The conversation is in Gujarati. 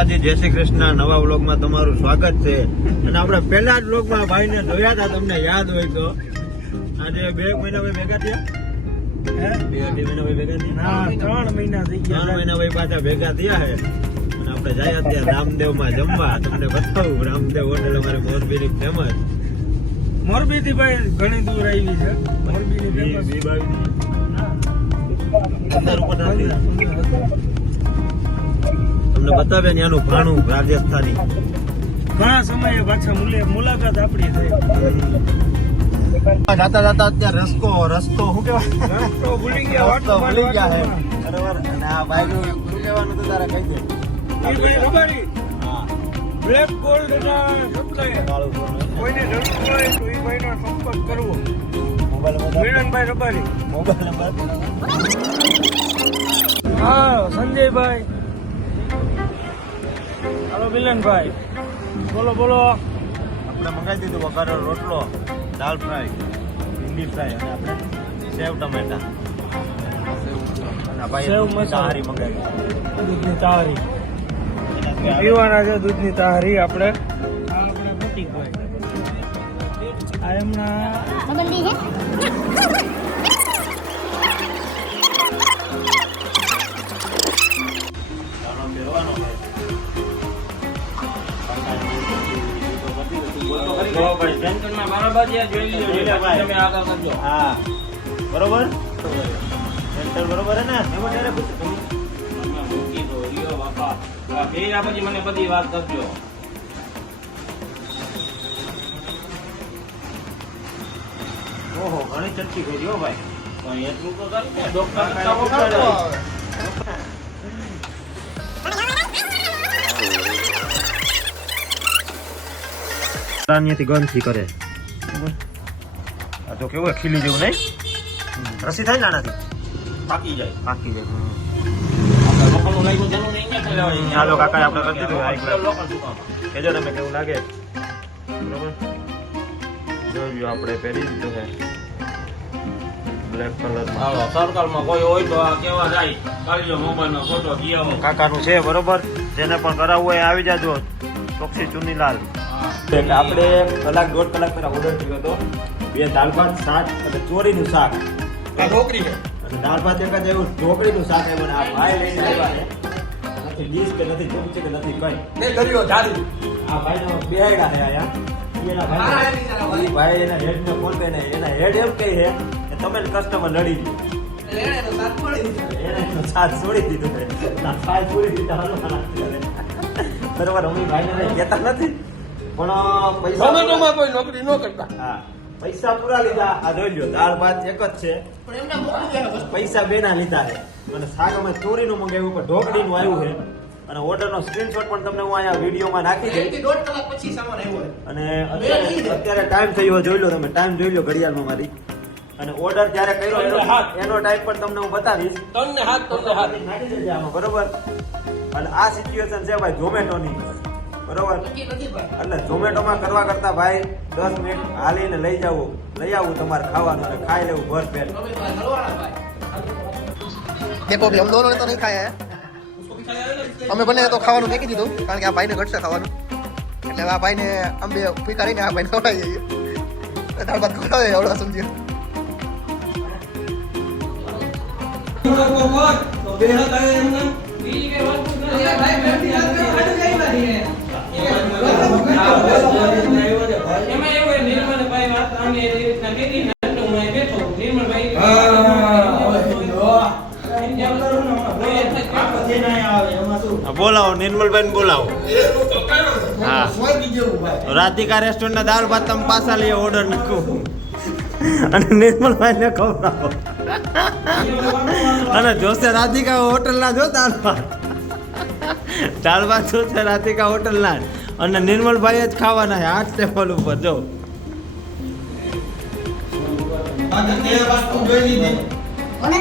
માતાજી, જય શ્રી કૃષ્ણ. નવા વ્લોગમાં તમારું સ્વાગત છે. અને આપણે પહેલા જ વ્લોગમાં ભાઈને જોયા હતા, તમને યાદ હોય તો. આજે 2 મહિના ભાઈ ભેગા થયા. 2 મહિના ભાઈ ભેગા થયા. 3 મહિના થઈ ગયા. 3 મહિના ભાઈ પાછા ભેગા થયા છે. અને આપણે જાય ત્યાં રામદેવમાં જમવા. તમને બતાવું, રામદેવ હોટેલ અમારે મોરબીની ફેમસ. મોરબી થી ભાઈ ઘણી દૂર આવી છે. મોરબી ની તમને બતાવે ને એનું ભાણું રાજસ્થાની. ઘણા સમયે પાછા મુલાકાત આપણી થઈ. જાતા જાતા અત્યારે રસ્તો શું કેવાય, રસ્તો ભૂલી ગયા રસ્તો ભૂલી ગયા છે. બરોબર. અને આ ભાઈ નું શું કહેવાનું હતું તારે કહી દે. હા, બ્લેક ગોલ્ડ ના સપ્લાય. કાળું સોનું. કોઈને જરૂર હોય તો એ ભાઈનો સંપર્ક કરવો. Mobile number. મિલનભાઈ રબારી. Mobile number. હા, સંજયભાઈ. હાલો મિલનભાઈ, બોલો બોલો. આપણે મંગાવી દીધું વઘારેલો રોટલો, દાલ ફ્રાય, ભીંડી ફ્રાય અને આપણે સેવ ટમેટા. અને ભાઈ સેવ દૂધની મસાલા. તાહારી મંગાવી. દૂધની તાહારી પીવાના છે. દૂધની તાહારી આપણે. આ આપણે પ્રતિકભાઈ. આ એમના સંબંધી છે. હા, બરોબર. સેન્ટર બરોબર હે ને? એમાં ત્યારે પછી મને બધી વાત કરજો. ઓહો, ઘણી ચટકી કરી હો ભાઈ. પણ એટલું તો કરી ને ડોક્ટર અહીંયાથી ગંધથી કરે. આ તો કેવું ખીલી જેવું નહીં? રસી થાય ને આનાથી? થાકી જાય. પાકી જાય. લોકોનું લાગ્યું જરૂર નહીં ને પેલા ચાલો કાકા, આપણે કરી દીધું. લોકો શું કામ? કેજો તમે કેવું લાગે. બરોબર. જોઈ આપણે પહેરી દીધું છે બ્લેક કલરમાં. હાલો, સર્કલમાં કોઈ હોય તો આ કેવા જાય કાઢજો મોબાઈલનો ફોટો દિયાવો. કાકાનું છે બરોબર. જેને પણ કરાવવું હોય આવી જાજો. ચોકસી ચુનીલાલ. એટલે આપણે 1-1.5 કલાક પહેલા ઓર્ડર કર્યો હતો. 2 દાળ ભાત, શાક અને ચોરીનું શાક. છોકરી છે. અને દાળ ભાત એક જ એવું ઢોકળીનું શાક આવ્યું. અને આ ભાઈ લઈને આવ્યા છે. નથી ડીશ કે નથી ચમચી કે નથી કઈ. નહીં કર્યો જાડી. આ ભાઈનો બેહાડા છે આયા. એના ભાઈ ભાઈ એના હેડને ફોન કરીને એના હેડ એમ કહે છે કે તમે કસ્ટમર લડી ગયો. એને તો સાથ છોડી દીધું છે. સાથ છોડી દીધા બરોબર. અમે ભાઈને કહેતા નથી પણ પૈસા ટોમેટોમાં કોઈ નોકરી ન કરતા. હા, પૈસા પૂરા લીધા. આ જોઈ લો, દાળ ભાત એક જ છે. પૈસા 2 ના લીધા છે. અને શાક અમે ચોરીનું મંગાવ્યું પણ ઢોકળીનું આવ્યું છે. અને ઓર્ડરનો સ્ક્રીનશોટ પણ તમને હું અહીંયા વિડીયોમાં નાખી દઈશ. 1.5 કલાક પછી સામાન આવ્યો. અને અત્યારે ટાઈમ થયો જોઈ લો, તમે ટાઈમ જોઈ લો ઘડિયાળમાં મારી. અને ઓર્ડર જ્યારે કર્યો એનો ટાઈમ પણ તમને હું બતાવીશ. તનને હાથ નાખી દેજે આમાં, બરોબર. અને આ સિચ્યુએશન છે ભાઈ ઝોમેટોની, બરોબર. એટલે ઝોમેટોમાં કરવા કરતા ભાઈ 10 મિનિટ હાલીને લઈ આવું તમારે ખાવાનું અને ખાઈ લેવું ભર પેટ. देखो अभी हम दोनों ने तो नहीं खाया है. અમે બંને તો ખાવાનું ફેંકી દીધું કારણ કે આ ભાઈને ઘટશે ખાવાનું. એટલે આ ભાઈને અંબે પીકા રહીને આ ભાઈને ખવડાવી દઈએ. દાળ ભાત ખવડાવે એવડો સમજીએ. બોલાવો નિર્મલભાઈ બોલાવો. હા, રાધિકા રેસ્ટોરન્ટ ના દાળ ભાત તમે પાછા લઈએ ઓર્ડર નાખો અને નિર્મલભાઈ ને ખવડાવો. અને જોશે રાધિકા હોટલ ના જો દાળ ભાત જોશે રાધિકા હોટલ ના. અને નિર્મલભાઈ જ ખાવાના છે 8 ટેબલ ઉપર. જો Hola.